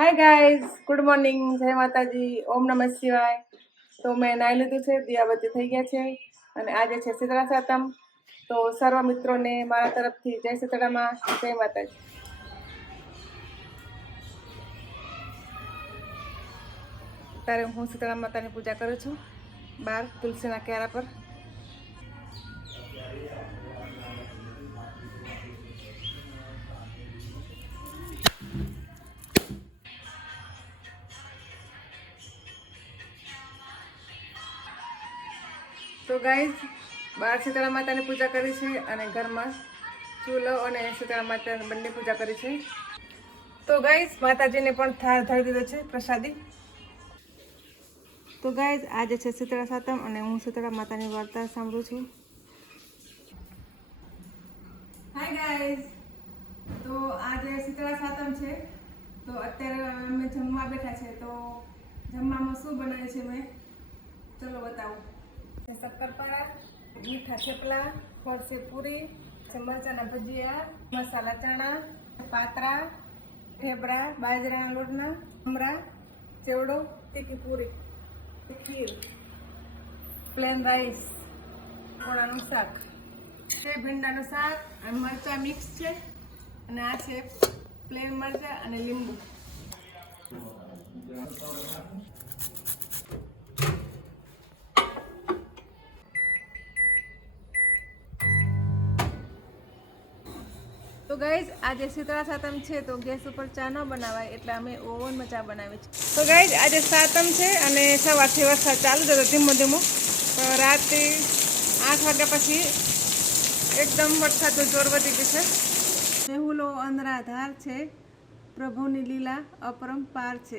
Hi guys, good morning, जय माताजी, ओम नमः शिवाय। तो मैं नाई લીધું છે, દિયાબત્તી થઈ ગયા છે અને આજે છે શીતળા સાતમ। તો સર્વ મિત્રોને મારા તરફથી જય શીતળામાં, જય માતાજી। અત્યારે હું શીતળા માતાની પૂજા કરું છું બહાર તુલસીના ક્યારા પર। તો ગાઈઝ, બહાર શીતળા માતાની પૂજા કરી છે અને ઘરમાં ચૂલો અને શીતળા માતાની બંને પૂજા કરી છે। તો ગાઈઝ, માતાજીને પણ થાળ ધરી દીધો છે પ્રસાદી। તો ગાઈઝ, આજે છે શીતળા સાતમ અને હું શીતળા માતાની વાર્તા સાંભળું છું। હાય ગાઈઝ, તો આજે શીતળા સાતમ છે, તો અત્યારે અમે જમવા બેઠા છે। તો જમવામાં શું બનાવે છે મેં, ચલો બતાવું। શક્કરપારા, મીઠા થેપલા, ફરસી પૂરી, મરચાના ભજીયા, મસાલા ચણા, પાતરા, ઢેબરા બાજરાના લોટના, મમરા, ચેવડો, તીખી પૂરી, ખીર, પ્લેન રાઈસ, કોળાનું શાક છે, ભીંડાનું શાક અને મરચાં મિક્સ છે અને આ છે પ્લેન મરચાં અને લીંબુ। તો ગાઈઝ, આજે શીતળા સાતમ છે તો ગેસ ઉપર ચા ન બનાવાય એટલે અમે ઓવનમાં ચા બનાવી છે। તો ગાઈઝ, આજે સાતમ છે અને સવારથી વરસાદ ચાલુ થયો ધીમો ધીમો, તો રાતે 8 વાગ્યા પછી એકદમ વરસાદનું જોર વધી ગયું છે। મેહુલો અંધરાધાર છે, પ્રભુની લીલા અપરંપાર છે।